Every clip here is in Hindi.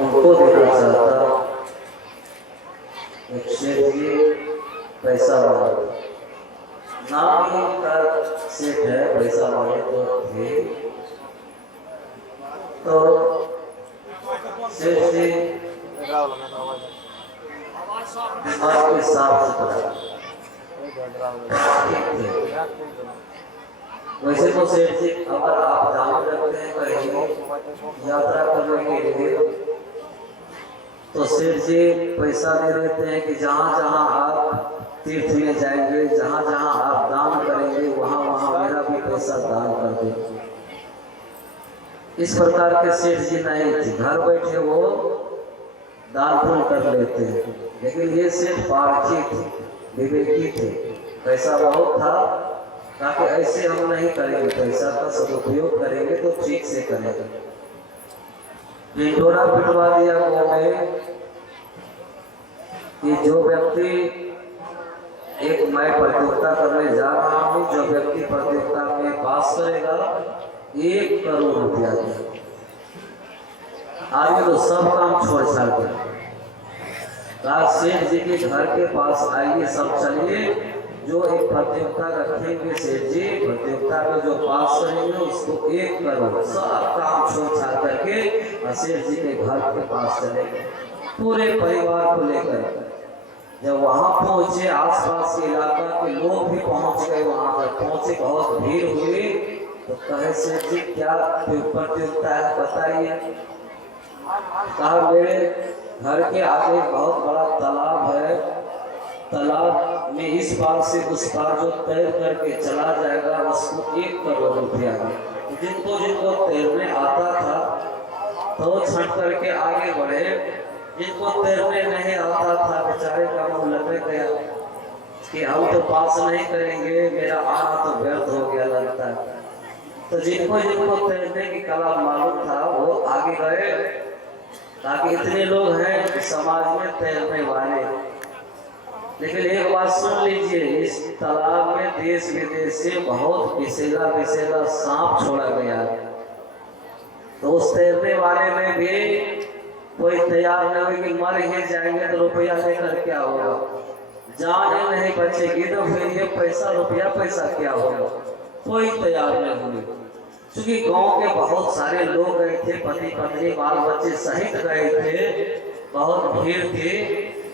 उनको देना चाहता हूँ। एक शेर जी पैसा वाला नाम ही उनका सेठ है, पैसा वाले तो थे। तो सेठ जी दिमाग में साफ सुथरा वैसे तो सेठ जी अगर आप जाने लगते हैं कहीं यात्रा करने के लिए तो सेठ जी पैसा दे देते हैं कि जहाँ जहाँ आप तीर्थ में जाएंगे, जहाँ जहाँ आप दान करेंगे, वहाँ वहाँ मेरा भी पैसा दान कर देंगे। इस प्रकार के सेठ जी नहीं थे, घर बैठे वो दान पुण्य कर लेते हैं। लेकिन ये सेठ पारखी थे, विवेकी थे, पैसा बहुत था, ताकि ऐसे हम नहीं करेंगे, पैसा का सदुपयोग करेंगे तो ठीक से करेंगे। ढिंढोरा पिटवा दिया गाँव में कि जो व्यक्ति एक मैं प्रतियोगिता करने जा रहा हूँ, जो व्यक्ति प्रतियोगिता में पास करेगा 1 करोड़ रुपया देगा। आगे तो सब काम छोड़ छाड़ दिया। सेठ जी के घर के पास आइए, सब चलिए, जो एक प्रतियोगिता रखेंगे सेठ जी, प्रतियोगिता में जो पास करेंगे उसको 1 करोड़। सब काम छोड़ छाड़ करके सेठ जी के घर के पास चले गए, पूरे परिवार को लेकर। जब वहां पहुंचे, आसपास के इलाका के लोग भी पहुंच गए, वहां तक पहुंचे, बहुत भीड़ हुई। तो कहे सेठ जी क्या प्रतियोगिता है बताइए। कहा मेरे घर के आगे बहुत बड़ा तालाब है, तालाब में इस पार से उस पार जो तैर करके चला जाएगा उसको 1 करोड़ रुपया है। जिनको जिनको तैरने आता था तो छट करके आगे बढ़े, जिनको तैरने नहीं आता था बेचारे का मुंह लटक गया कि हम तो पास नहीं करेंगे, मेरा आना तो व्यर्थ हो गया लगता है। तो जिनको जिनको तैरने की कला मालूम था वो आगे गए, ताकि इतने लोग हैं समाज में तैरने वाले। लेकिन एक बात सुन लीजिए, इस तालाब में देश विदेश से बहुत विषैला विषैला सांप छोड़ा गया। तो उस तैरने वाले में भी कोई तैयार नहीं हुई कि मर ही जाएंगे तो रुपया लेकर क्या होगा, जान ही नहीं बचेगी तो फिर ये पैसा रुपया पैसा क्या होगा। कोई तैयार नहीं हुई, क्योंकि गांव के बहुत सारे लोग गए थे, पति पत्नी बाल बच्चे सहित गए थे, बहुत भीड़ थी।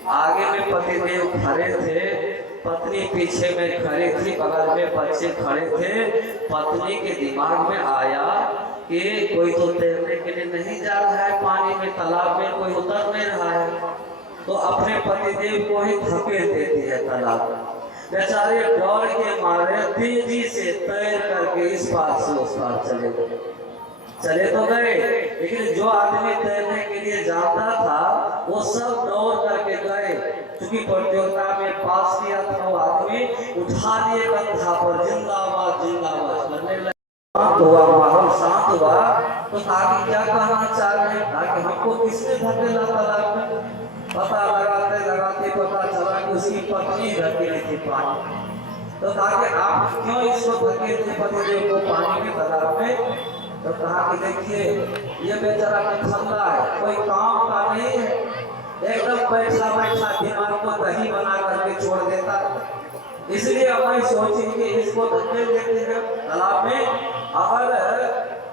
आगे में पतिदेव खड़े थे, पत्नी पीछे में खड़ी थी, बगल में बच्चे खड़े थे। पत्नी के दिमाग में आया कि कोई तो तैरने के लिए नहीं जा रहा है पानी में, तालाब में कोई उतर नहीं रहा है, तो अपने पतिदेव को ही धकेल देती है तालाब में। बेचारे डर के मारे तेजी से तैर करके इस पार से उस पार चले गए। चले तो गए, लेकिन जो आदमी तैरने के लिए जानता था वो सब दौड़ करके गए, क्योंकि प्रतियोगिता में पास किया था वो आदमी, उठा दिए कंधा पर जिंदाबाद जिंदाबाद करने लगे। हुआ माहौल शांत हुआ, तो आगे क्या कहना चाह रहे हैं, ताकि हमको किसने धकेला तालाब में। पता लगाते लगाते पता चला कि उसकी पत्नी धकेली थी पानी। तो कहा कि आप क्यों इसको धकेलते पतिदेव को पानी में, तालाब में। तो कहा कि देखिए ये बेचारा निठल्ला है, कोई काम का नहीं है, एकदम बैठा बैठा दिमाग को दही बना करके छोड़ देता है। इसलिए मैं सोची कि इसको धकेल देते हैं तालाब में। अगर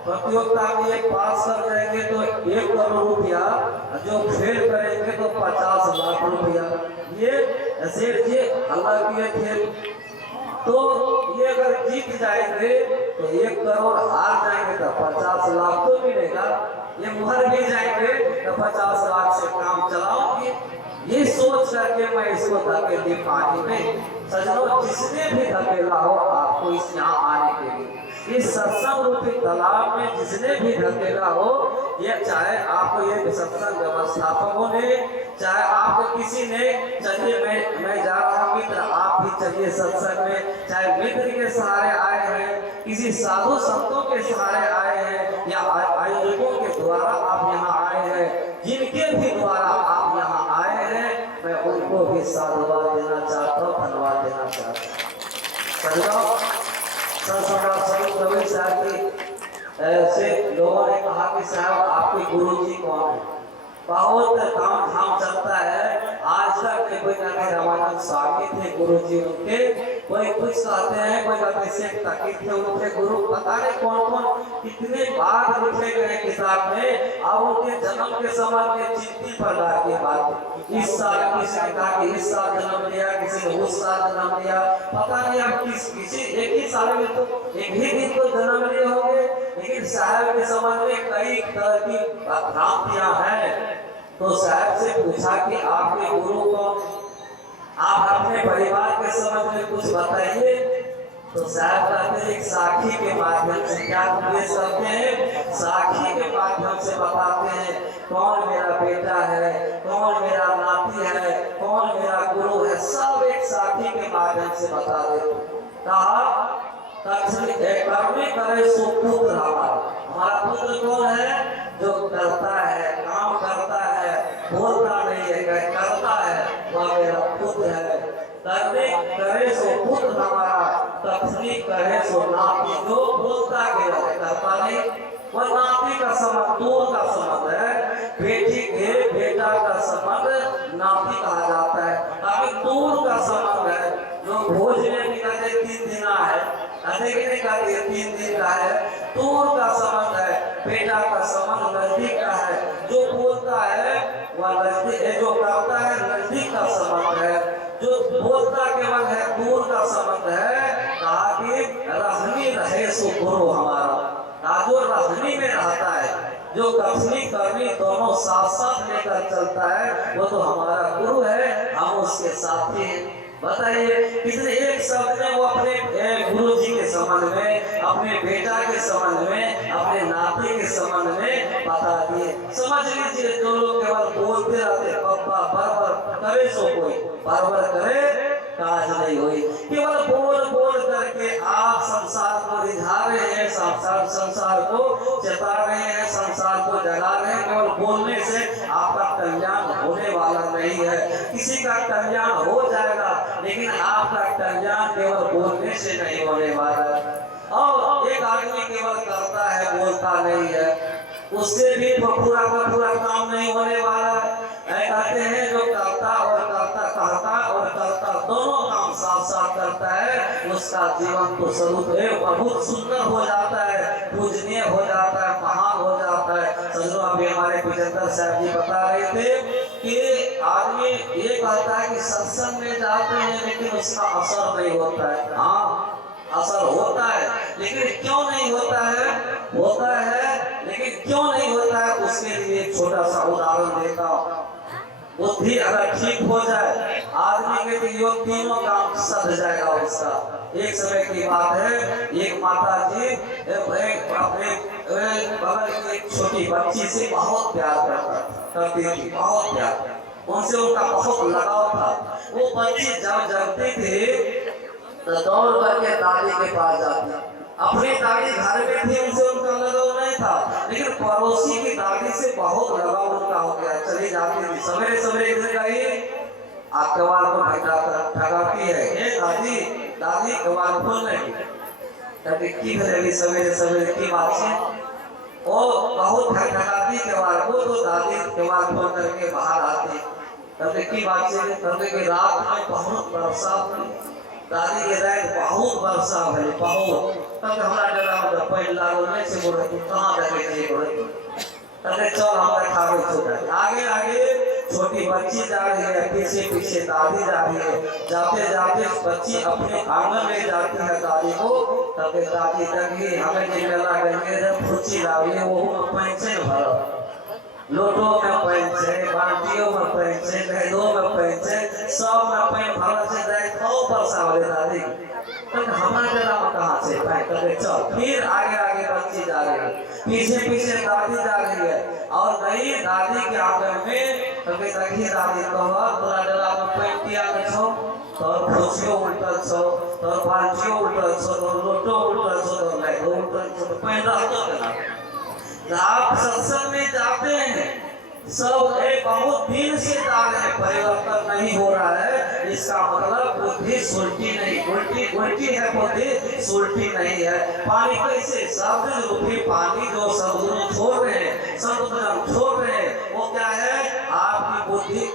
प्रतियोगिता में ये पास कर जाएंगे तो 1 करोड़ रुपया, जो फेल करेंगे तो 50 लाख रुपया। ये सेठ जी हल्ला किए थे। तो ये अगर जीत जाएंगे तो 1 करोड़, हार जाएंगे तो 50 लाख तो मिलेगा। ये मर भी जाएंगे तो 50 लाख से काम चलाओगे। ये सोच करके मैं इसको धकेल दी पानी में। सजनों, जिसने भी धकेला हो आपको इस यहाँ आने के लिए, इस सत्संग रूपी तालाब में जिसने भी धकेला हो, ये चाहे आपको ये सत्संग व्यवस्थापकों ने, चाहे आपको किसी ने, चलिए मैं जा रहा हूँ मित्र आप भी चलिए सत्संग में, चाहे मित्र के सहारे आए हैं, किसी साधु संतों के सहारे आए हैं, या आयोजकों के द्वारा आप यहाँ आए हैं, जिनके भी द्वारा आप यहाँ आए हैं, मैं उनको भी साधुवाद देना चाहता हूँ, धन्यवाद देना चाहता हूँ। कबीर साहब की से लोगों ने कहा कि साहब आपके गुरु जी कौन है। बहुत काम धाम चलता है। आज तक के कोई ना रामानंद स्वामी थे गुरु जी उनके, कोई कुछ कहते हैं, कोई कहते से तकी थे उनके गुरु, पता नहीं कौन कौन कितने बात लिखे गए किताब में। अब उनके जन्म के समय में चिंती प्रकार की बात, इस साल किसी ने कहा कि इस साल जन्म लिया, किसी ने उस साल जन्म लिया, पता नहीं अब किसी एक ही साल में तो एक ही दिन तो जन्म लिए होंगे। लेकिन साहब के समझ में कई तरह की भ्रांतियां हैं। तो साहब से पूछा कि आपके गुरु कौन, आप अपने परिवार के समझ में कुछ बताइए। तो साहब कहते हैं एक साखी के माध्यम से, क्या उपदेश करते हैं, साखी के माध्यम से बताते हैं कौन मेरा बेटा है, कौन मेरा नाती है, कौन मेरा गुरु है, सब एक साखी के माध्यम से बता देते। कहा कर्मी करे सो पुत्र हमारा पुत्र कौन है, जो करता है, काम करता है, बोलता नहीं है, करता है, वह मेरा पुत्र है। कर्मी करे सो पुत्र हमारा, तथनी करे सो नाती, जो बोलता केवल करता नहीं, वह नाती का संबंध दूर का संबंध है। बेटी के बेटा का संबंध नाती कहा जाता है, अभी दूर का संबंध है। जो भोज में निकले 3 दिन है, अधिक का 3 दिन का है, दूर का संबंध है। बेटा का संबंध नजदीक का है, जो बोलता है वह नजदीक है, जो करता है नजदीक का संबंध है, जो बोलता केवल है दूर का संबंध है। कहा कि रहनी रहे सो गुरु हमारा, जो रहनी में रहता है, जो कसनी करनी दोनों साथ साथ लेकर चलता है, वो तो हमारा गुरु है, हम उसके साथी हैं। बताइए कितने एक शब्द में वो अपने गुरु जी के संबंध में, अपने बेटा के संबंध में, अपने नाती के संबंध में बता दिए। समझ लीजिए जो लोग केवल बोलते रहते पप्पा बरबर करे सो कोई, बरबर करे काज नहीं हुई, केवल बोल बोल करके आप संसार को रिझा रहे हैं, संसार को चेता रहे हैं, संसार को जगा रहे हैं। केवल बोलने से आपका कल्याण होने वाला नहीं है, किसी का कल्याण हो जाएगा, लेकिन आपका कल्याण केवल बोलने से नहीं होने वाला है। और एक आदमी केवल करता है, बोलता नहीं है, उससे भी पूरा का पूरा काम नहीं होने वाला है। कहते हैं जो करता और करता दोनों काम साथ साथ करता है, उसका जीवन तो स्वरूप है बहुत सुंदर हो जाता है, पूजनीय हो जाता है, महान हो जाता है। सजो अभी हमारे पिछहत्तर साहब जी बता रहे थे कि आदमी ये कहता है कि सत्संग में जाते हैं लेकिन उसका असर नहीं होता है। हाँ असर होता है, लेकिन क्यों नहीं होता है, होता है लेकिन क्यों नहीं होता है, उसके लिए एक छोटा सा उदाहरण देता हूँ। बुद्धि अगर ठीक हो जाए आदमी के लिए तीनों काम सध जाएगा उसका। एक समय की बात है, एक माता जी अपने बगल की एक छोटी बच्ची से बहुत प्यार करती थी, बहुत प्यार, उनसे उनका बहुत लगाव था। वो बच्ची जब जगती थी तो दौड़ करके दादी के पास जाती, अपनी दादी घर में थी, उनसे उनका लगाव नहीं था, लेकिन पड़ोसी की दादी से बहुत लगाव उनका हो गया। चली जाती थी सवेरे सवेरे इधर गई, आप कवाल को ठगाती है, ए दादी दादी कवाल खोल नहीं, तभी की करेगी सवेरे सवेरे की बात से, ओ बहुत ठगाती कवाल को, तो दादी कवाल खोल करके बाहर आती, तभी की बात से, तभी की रात में बहुत बरसात हुई, दादी के रात बहुत वर्षा भई, बहुत तब हमरा डरा में पैर लागल नहीं से बोले तू कहां जाके जे बोले, तब चल हम खावे छोड़, आगे आगे छोटी बच्ची जा रही है, पीछे पीछे दादी जा रही है, जाते जाते बच्ची अपने आंगन में जाती है दादी को, तब दादी लगी हमें जे मेला गए रे फुची लावी वो पैसे भर, लोटो में पैसे, बाल्टियों में पैसे, गहदों में पैसे, सब में पैन भर से जाए तो बरसा वाले दादी, तब हमारे जरा कहाँ से पैन करके चल, फिर आगे आगे बच्ची जा रही है, पीछे पीछे दादी जा रही है, और गई दादी के आंगन में, तभी देखी दादी कहा तोरा जरा में पैन किया छो, तो फुचियो उल्टल छो, तो बाल्टियों उल्टल छो, तो लोटो उल्टल छो, तो गहदों उल्टल छो, तो पैन रहतो ना। आप सत्संग में जाते हैं, सब एक बहुत दिन से जा रहे हैं, परिवर्तन नहीं हो रहा है, इसका मतलब बुद्धि सुलटी नहीं, उल्टी है बुद्धि, सुलटी नहीं है। पानी कैसे शब्द रूपी पानी जो सदगुरु छोड़ रहे हैं, सदगुरु छोड़ रहे हैं, वो क्या है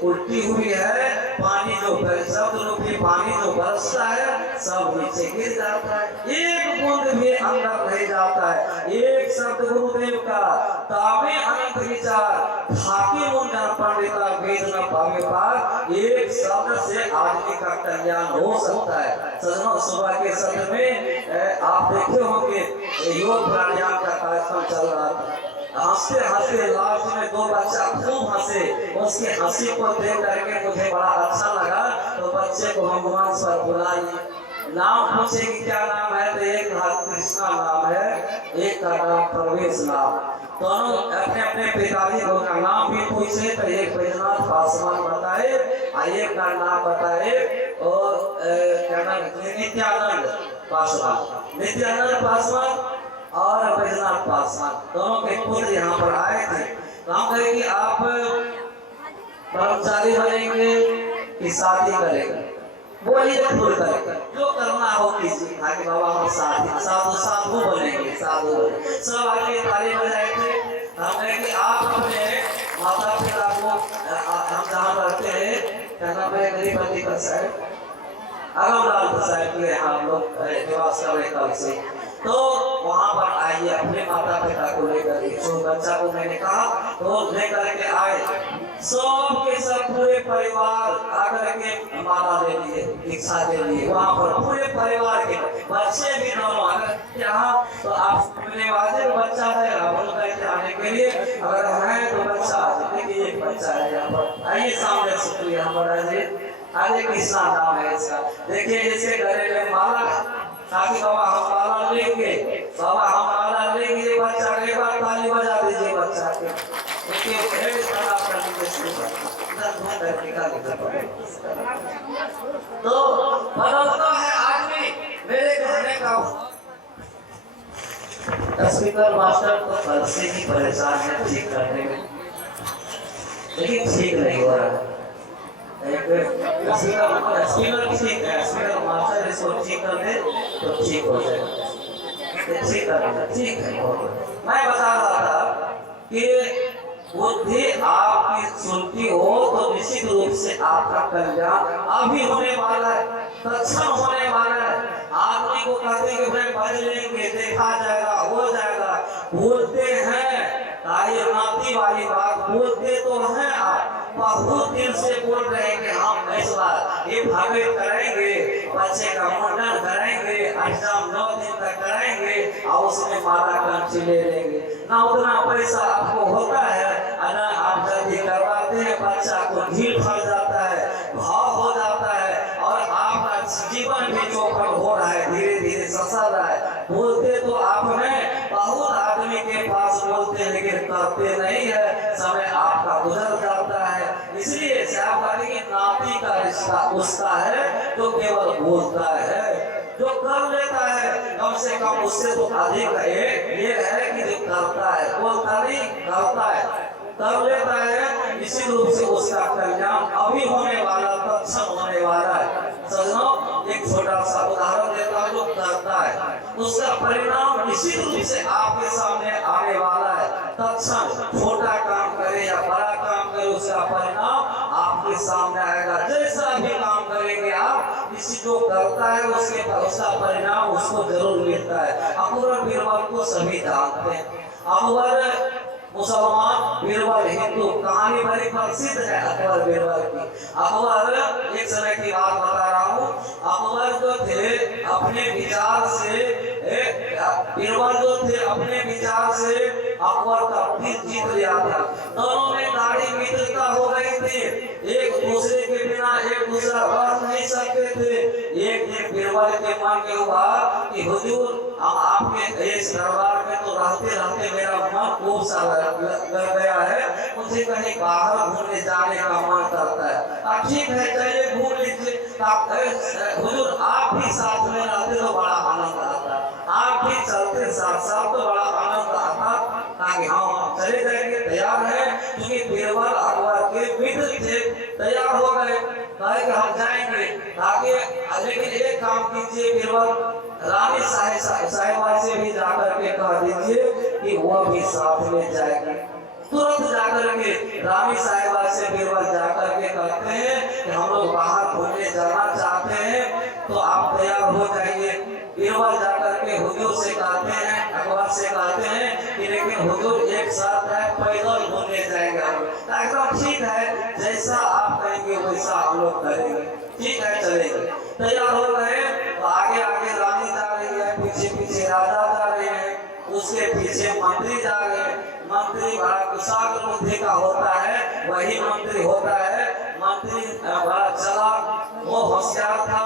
उल्टी हुई है, पानी जो शब्द रूपी पानी जो बरसता है सब नीचे गिर जाता है, एक बूंद भी अंदर नहीं जाता है। एक शब्द गुरुदेव का तावे अनंत विचार ठाकी मुंडन पंडिता वेद न पावे पार, एक शब्द से आदमी का कल्याण हो सकता है। सजनों, सुबह के सत्र में आप देखे होंगे योग प्राणायाम का कार्यक्रम चल रहा था, हंसते हंसते लास्ट में दो बच्चा खूब हंसे, उसकी हंसी को देख करके मुझे बड़ा अच्छा लगा। तो बच्चे को हम मंच पर बुलाइए, नाम पूछे कि क्या नाम है, तो एक का कृष्णा नाम है, एक का नाम प्रवेश नाम। दोनों अपने अपने पिताजी का नाम भी पूछे, तो एक बैजनाथ पासवान बताए और एक का नाम बताए और क्या नाम नित्यानंद पासवान, नित्यानंद पासवान और बैजनाथ पासवान, दोनों के पुत्र यहाँ पर आए थे। काम करें कि आप कर्मचारी बनेंगे कि शादी करेंगे, बोलिए खुल कर जो करना हो कीजिए, ताकि बाबा हम साधु साधु बनेंगे, साधु बनेंगे। सब आगे ताली बजाए थे। हमें कि आप अपने माता पिता को, हम जहाँ रहते हैं कहना मैं गरीब बंदी कर साहब अगमलाल साहब के हम लोग निवास कर रहे कल से, तो वहाँ पर आइए अपने माता पिता को लेकर, जो बच्चा को मैंने कहा तो लेकर के आए, सब के सब पूरे परिवार आकर के माला ले लिए, दीक्षा ले लिए, वहाँ पर पूरे परिवार के बच्चे भी दोनों अगर यहाँ तो आप अपने वाजिब बच्चा है आप करके आने के लिए, अगर है तो बच्चा आ जाए, देखिए एक बच्चा है यहाँ पर, आइए सामने शुक्रिया हमारा जी। आगे कृष्णा नाम है इसका, देखिए इसके गले में माला, ताकि बाबा हम माला लेंगे, बाबा हम माला लेंगे, बच्चा के बाद ताली बजा दीजिए बच्चा के, देखिए भेड़ खड़ा करने के शुरू तो बदलता है आदमी। मेरे कहने का स्पीकर मास्टर तो कल से ही परेशान है ठीक करने में, लेकिन ठीक नहीं हो रहा है। स्पीकर ठीक है, स्पीकर मास्टर इसको ठीक कर दे तो ठीक हो जाएगा, ठीक है ठीक है। मैं बता रहा था कि बुद्धि आपकी सुनती हो तो निश्चित रूप से आपका कल्याण अभी होने वाला है, तत्क्षण होने वाला है। आदमी को कहते हैं कि भाई पढ़ लेंगे देखा जाएगा हो जाएगा, बोलते हैं ताई नाती वाली बात बोलते तो हैं, आप बहुत दिल से बोल रहे हैं कि हम इस बार ये भगत करेंगे, बच्चे का मुंडन करेंगे, 8-9 दिन तक करेंगे और उसमें माला कंठी ले लेंगे, ना उतना पैसा आपको होता है, ना आप जल्दी करवाते हैं, बच्चा को ढील फल जाता है, भाव हो जाता है और आपका जीवन भी चौपट हो रहा है, धीरे धीरे ससर रहा है। बोलते तो आप हैं, बहुत आदमी के पास बोलते हैं लेकिन करते नहीं है, समय आपका गुजर जाता है। इसलिए नाती का रिश्ता उसका है जो केवल बोलता है, जो कर लेता है कम से कम उससे तो अधिक है, ये है कि जो करता है, बोलता नहीं करता है, कर लेता है, इसी रूप से उसका कल्याण अभी होने वाला, तत्क्षण होने वाला है। सजनों, एक छोटा सा उदाहरण देता हूं, जो करता है उसका परिणाम इसी रूप से आपके सामने आने वाला है, तत्क्षण छोटा काम करे या बड़ा काम करे उसका परिणाम आपके सामने आएगा। जैसा भी काम करेंगे आप, इसी जो करता है उसका परिणाम उसको जरूर मिलता है। अकबर बीरबल को सभी जानते हैं, अकबर मुसलमान बीरबल हिंदू, कहानी बड़ी प्रसिद्ध है अकबर बीरबल की। अकबर एक समय की बात बता रहा हूँ, अकबर जो थे अपने विचार से, बीरबल जो थे अपने विचार से अकबर का दिल जीत लिया था। दोनों में गाढ़ी मित्रता हो गई थी, एक दूसरे के बिना एक दूसरा रह नहीं सकते थे। एक दिन बीरबल के मन में हुआ कि हुजूर आपके इस दरबार में तो रहते रहते मेरा मन खूब सा लग गया है, मुझे कहीं बाहर घूमने जाने का मन करता है। ठीक है चलिए घूम लीजिए, हुजूर आप भी साथ में रहते तो बड़ा आनंद आता, आप भी चलते साथ साथ तो बड़ा आनंद आता, ताकि हम चले जाएंगे, तैयार है, क्योंकि बीरबल अकबर के मित्र थे, तैयार हो गए, कहे कि हम जाएंगे। ताकि लेकिन एक काम कीजिए, बीरबल रानी साहिबा से भी जाकर के कह दीजिए कि वो भी साथ में जाएगी। तुरंत जाकर के रानी साहिबा से बीरबल जाकर के कहते हैं कि हम लोग बाहर घूमने जाना चाहते हैं, तो आप तैयार हो जाइए। बीरबल जाकर के हुजूर से कहते हैं, अकबर से कहते हैं कि लेकिन हुजूर एक साथ है, पैदल घूमने जाएंगे हम। एकदम ठीक है, जैसा आप कहेंगे वैसा हम लोग करेंगे, ठीक है चलेंगे। तैयार हो गए तो आगे आगे रानी जा रही है, पीछे पीछे राजा जा रहे हैं, उसके पीछे मंत्री जा रहे हैं। मंत्री बड़ा कुशाग्र बुद्धि का होता है, वही मंत्री होता है। मंत्री बड़ा चालाक, वो होशियार था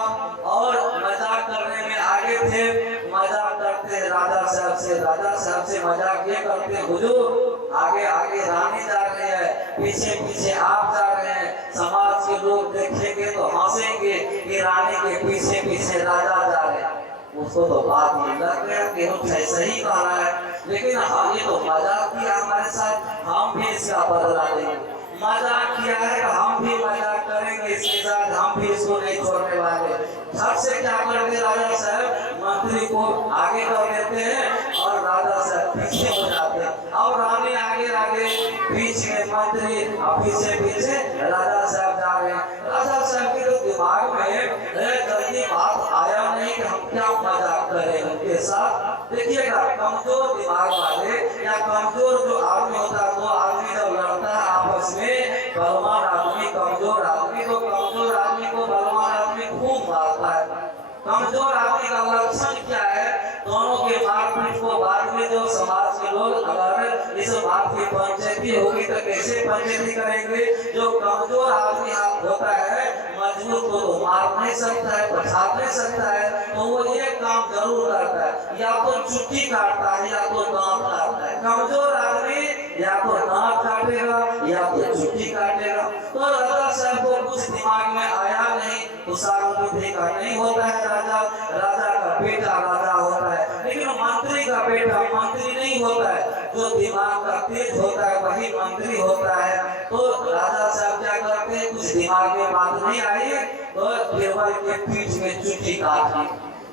और मजाक करने में आगे थे। मजाक करते राजा साहब से मजाक ये करते, हुजूर आगे आगे रानी जा रही है, पीछे पीछे आप जा रहे हैं, समाज के लोग देखेंगे तो हंसेंगे कि रानी के पीछे पीछे राजा जा रहे हैं। उसको तो बात ये लग गया कि हम सही कह रहा है, लेकिन हम ये तो मजाक किया हमारे साथ, हम भी इसका बदला लेंगे। मजाक किया है तो हम भी मजाक करेंगे इसके साथ, हम भी इसको नहीं छोड़ने वाले। झट से क्या करते राजा साहब, मंत्री को आगे कर देते हैं और राजा साहब पीछे हो जाते हैं, और रानी आगे आगे, बीच में मंत्री और पीछे पीछे राजा साहब जा रहे हैं। राजा साहब के तो दिमाग में जल्दी बात आया नहीं कि हम क्या मजाक करें उनके साथ। देखिएगा, कमजोर दिमाग वाले या कमजोर जो आदमी होता है, दो आदमी जब लड़ता है आपस में, बलवान आदमी कमजोर आदमी, तो कमजोर आदमी को बलवान आदमी खूब मारता है। कमजोर आदमी का लक्षण क्या है, दोनों के मारपीट को बाद में जो समाज के लोग अगर इस बात की पंचायती होगी तो कैसे पंचायती करेंगे। जो कमजोर आदमी होता है, मजबूत को तो मार नहीं सकता है, बचा नहीं सकता है, तो वो एक काम जरूर करता है, या तो चुट्टी काटता है या तो दांत काटता है। कमजोर आदमी या तो दांत काटेगा या तो चुट्टी काटेगा। तो राजा साहब को कुछ दिमाग में आया नहीं, कुशाग्र बुद्धि का नहीं होता है राजा का बेटा राजा होता है, लेकिन मंत्री का बेटा मंत्री नहीं होता है। जो दिमाग का तेज होता है वही मंत्री होता है। तो राजा साहब क्या करते हैं, कुछ दिमाग में बात नहीं आई तो बीरबल के पीठ में चुट्टी काट दी।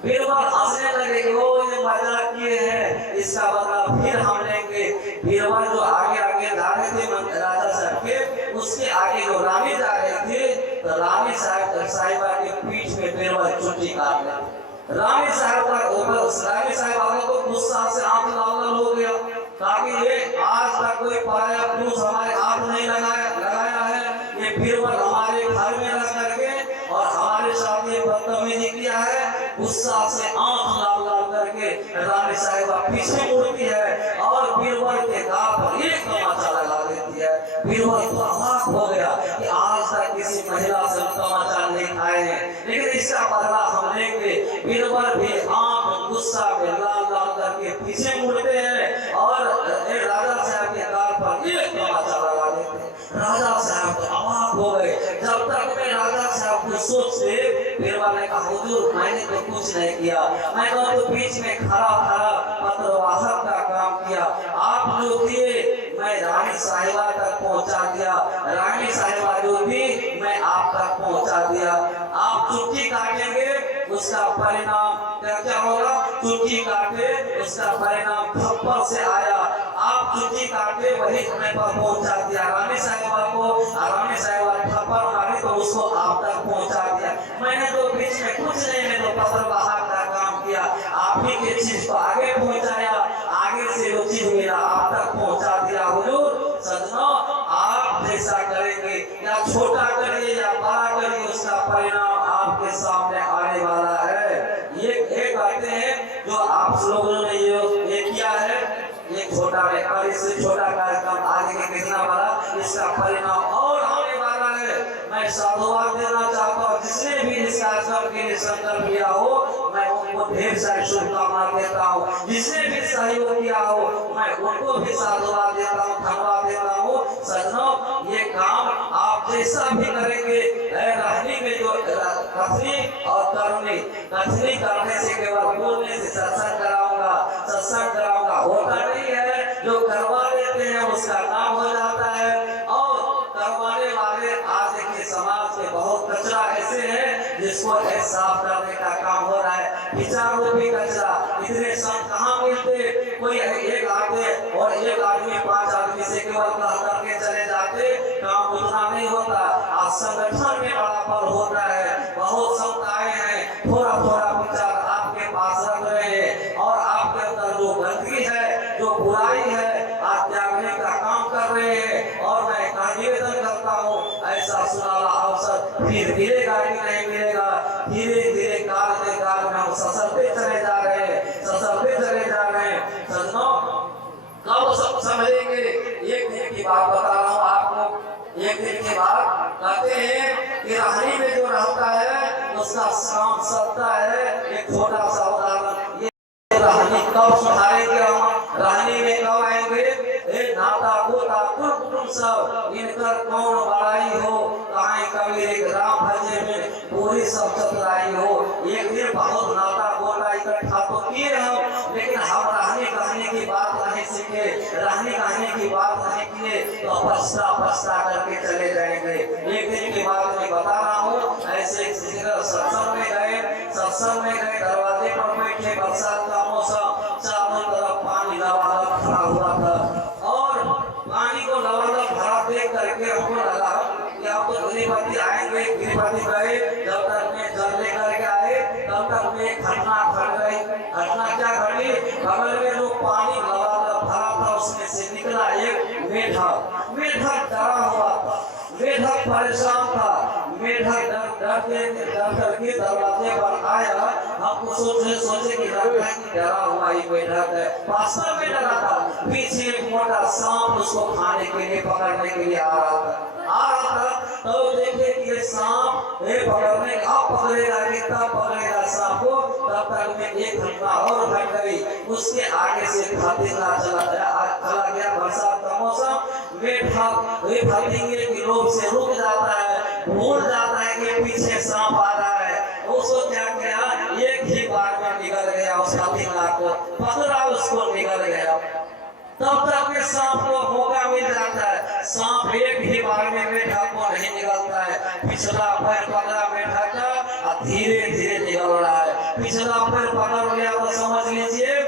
बीरबल हंसने लगे कि वो ये मजाक किए हैं, इसका बदला फिर हम लेंगे। बीरबल जो आगे आगे जा रहे थे राजा साहब के, उसके आगे जो रानी जा रही थी, तो रानी साहिबा के पीठ में बीरबल चुट्टी काट दी। रानी साहिबा को गुस्सा से आंख लाल लाल हो गया, ताकि ये आज तक कोई पराया पुरुष हमारे हाथ नहीं लगाया है, ये बीरबल हमारे घर में रह करके और हमारे साथ ये बदतमीजी किया है। गुस्सा से आंख लाल लाल करके रानी साहिबा पीछे मुड़ती है और बीरबल के गाल पर एक तमाचा लगा देती है। बीरबल तो अवाक हो गया कि आज तक किसी महिला से तमाचा नहीं खाए हैं, लेकिन इसका बदला हम लेंगे। बीरबल भी आंख गुस्सा में लाल लाल करके पीछे मुड़ते हैं और राजा साहब के गाल पर एक तमाचा लगा देते हैं। राजा साहब तो अवाक हो गए। जब तक मैं राजा साहब को सोचते, बीरबल ने कहा, हुजूर मैंने तो कुछ नहीं किया, मैं तो बीच में खड़ा पत्रवाहक का काम किया। आप जो थे मैं रानी साहिबा तक पहुंचा दिया, रानी साहिबा जो थी मैं आप तक पहुंचा दिया। आप चुट्टी काटेंगे उसका परिणाम क्या होगा, चुट्टी काटे उसका परिणाम थप्पड़ से आया। आप चुट्टी काटे वही समय पर पहुंचा दिया रानी साहिबा को, रानी साहिबा थप्पड़ मारी तो उसको आप तक पहुंचा दिया। मैंने तो बीच में कुछ नहीं, मैं तो पत्रवाहक का काम किया, आप ही के चीज को आगे पहुंचाया, आगे से जो चीज मेरा आप तक पहुंचा दिया। हुजूर सजनों, आप जैसा करेंगे, या छोटा करिए या बड़ा करिए, उसका परिणाम आपके सामने आने वाला है। ये बातें हैं जो आप लोगों ने ये किया है, ये छोटा व्यापार, इससे छोटा कार्यक्रम आगे के कितना बड़ा, इसका परिणाम और आने वाला है। मैं साधुवाद देना चाहता हूँ, जिसने भी इस कार्यक्रम के लिए संकल्प लिया हो, मैं उनको ढेर सारी शुभकामना देता हूँ। जिसने भी सहयोग किया हो, मैं उनको भी साधुवाद देता हूँ, धन्यवाद देता हूँ। सजनों, ये काम आप जैसा भी करेंगे, रहनी में जो कथनी और करनी, कथनी करने से केवल बोलने से सत्संग कराऊंगा होता नहीं है। जो करवा देते हैं उसका काम हो जाता है, और करवाने वाले आज के समाज में बहुत कचरा ऐसे है जिसको साफ करने का काम हो रहा है। विचार रूपी कचरा, इतने संत कहाँ मिलते, कोई एक आते और एक आदमी 5 आदमी से केवल फिर मिलेगा कि नहीं मिलेगा। धीरे धीरे काल में हम ससरते चले जा रहे हैं, ससरते चले जा रहे हैं। सजनों, कब सब समझेंगे? एक दिन की बात बता रहा हूँ आपको। एक दिन के बाद कहते हैं कि राहनी में जो रहता है उसका शाम सत्ता है। एक छोटा सा उदाहरण, ये राहनी कब सुधारेंगे हम? राहनी में कब आएंगे? नाता गोता कुटुंब सब इनकर कौन बड़ाई हो, कहाँ कभी एक राम भजे में पूरी सब चतुराई हो। एक दिन बहुत नाता गोता इकट्ठा तो किए हम, लेकिन हम रहने कहने की बात नहीं सीखे, रहने कहने की बात नहीं किए तो पछता पछता करके चले जाएंगे। एक दिन की बात मैं बता रहा हूँ, ऐसे सत्संग में गए, दरवाजे पर बैठे, बरसात का मौसम, चारों तरफ पानी लबालब भरा हुआ था और पानी को लबालब भरा देख करके हमको लगा कि अब तो गिरिपति आएंगे। गिरिपति गए, जब तक में जल लेकर के आए तब तक में घटना घट गई। घटना क्या घटी? बगल में जो पानी लबालब भरा था उसमें से निकला एक मेढक। मेढक डरा हुआ था, मेढक परेशान था। मेढक डर करके दरवाजे पर आया। हमको सोचे कि लगता है कि डरा हुआ ही मेढक है, वास्तव में डरा था। पीछे एक मोटा सांप उसको खाने के लिए, पकड़ने के लिए आ रहा था। तो देखे कि ये सांप पकड़ने, अब पकड़ेगा कि तब पकड़ेगा सांप को। तब तक में एक घटना और घट गई। उसके आगे से खतीना चला गया। बरसात का मौसम, मेढक खतीने के लोभ से रुक जाता है, भूल जाता है कि पीछे सांप आ रहा है। उसको क्या किया, एक ही बार में निकल गया, उस खतीना को पकड़ा, उसको निकल गया। तब तक में सांप को मौका मिल जाता है। सांप एक ही बार में मेढक को नहीं निकलता है। पिछला पैर पकड़ा मेढक का और धीरे धीरे निकल रहा है। पिछला पैर पकड़ लिया तो समझ लीजिए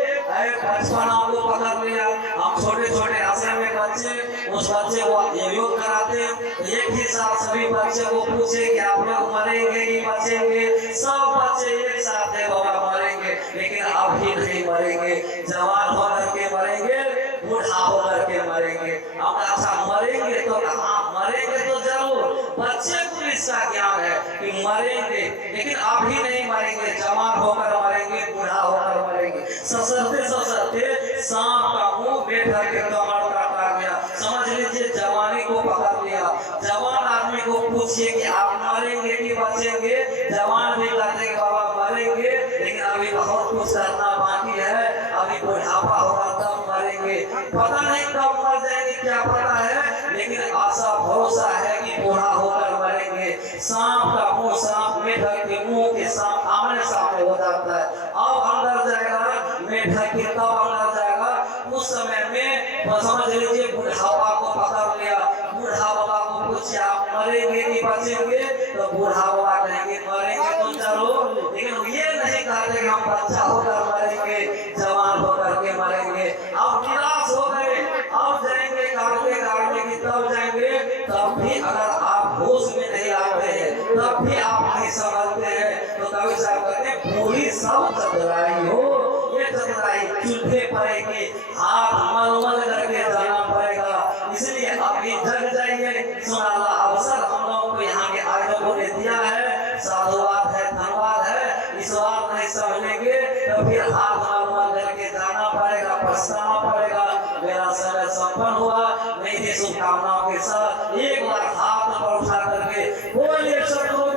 बचपना को पकड़ लिया। हम छोटे छोटे आश्रम में बच्चे, उस बच्चे को योग कराते, एक ही साथ सभी बच्चे को पूछे कि आप लोग मरेंगे कि बचेंगे? सब बच्चे एक साथ है, बाबा मरेंगे, लेकिन अभी नहीं मरेंगे, जवान होकर के मरेंगे, बूढ़ा होकर के मरेंगे। अब अच्छा मरेंगे तो कहाँ? मरेंगे तो जरूर, बच्चे को इसका ज्ञान है कि मरेंगे, लेकिन अभी नहीं मरेंगे, जवान होकर मरेंगे, बूढ़ा होकर मरेंगे। ससरते ससरते सांप का मुंह मेढक के कमर काट गया। समझ लीजिए जवानी को पकड़ लिया। जवान आदमी को पूछिए कि आप मरेंगे कि बचेंगे? जवान भी कहते हैं बाबा मरेंगे, लेकिन अभी बहुत कुछ करना बाकी है, अभी बुढ़ापा होगा तब मरेंगे। पता नहीं कब मर जाएंगे, क्या पता है, लेकिन आशा भरोसा है कि बूढ़ा होकर मरेंगे। सांप का मुंह, सांप मेढक के मुंह के सांप आमने सामने हो जाता है। अब अंदर जाएगा मेढक के, तब अंदर जाएगा। उस समय में समझ लीजिए बुढ़ापा को पकड़ लिया। बूढ़ा बाबा को पूछे आप मरेंगे कि बचेंगे? तो बूढ़ा बाबा कहेंगे मरेंगे तो जरूर, लेकिन ये नहीं कहते कि हम बच्चा होकर मरेंगे, जवान होकर के मरेंगे। अब निराश हो गए, अब जाएंगे काटने की, तब जाएंगे। तब भी अगर आप होश में नहीं आते हैं, तब भी आप नहीं समझते हैं, तो कभी साहब कहते हैं पूरी सब चतुराई हो। ये चतुराई चूल्हे पड़ेगी, हाथ मल करके जाना पड़ेगा। इसलिए अभी जग जाइए, सुनाला अवसर हम लोगों को यहाँ के आयोजकों ने दिया है, साधुवाद है, धन्यवाद है। इस बात नहीं समझेंगे तो फिर हाथ मल करके जाना पड़ेगा, पछताना पड़ेगा। मेरा समय संपन्न हुआ, नहीं थी शुभकामनाओं के साथ एक बार हाथ पर उठा करके बोलिए सतगुरु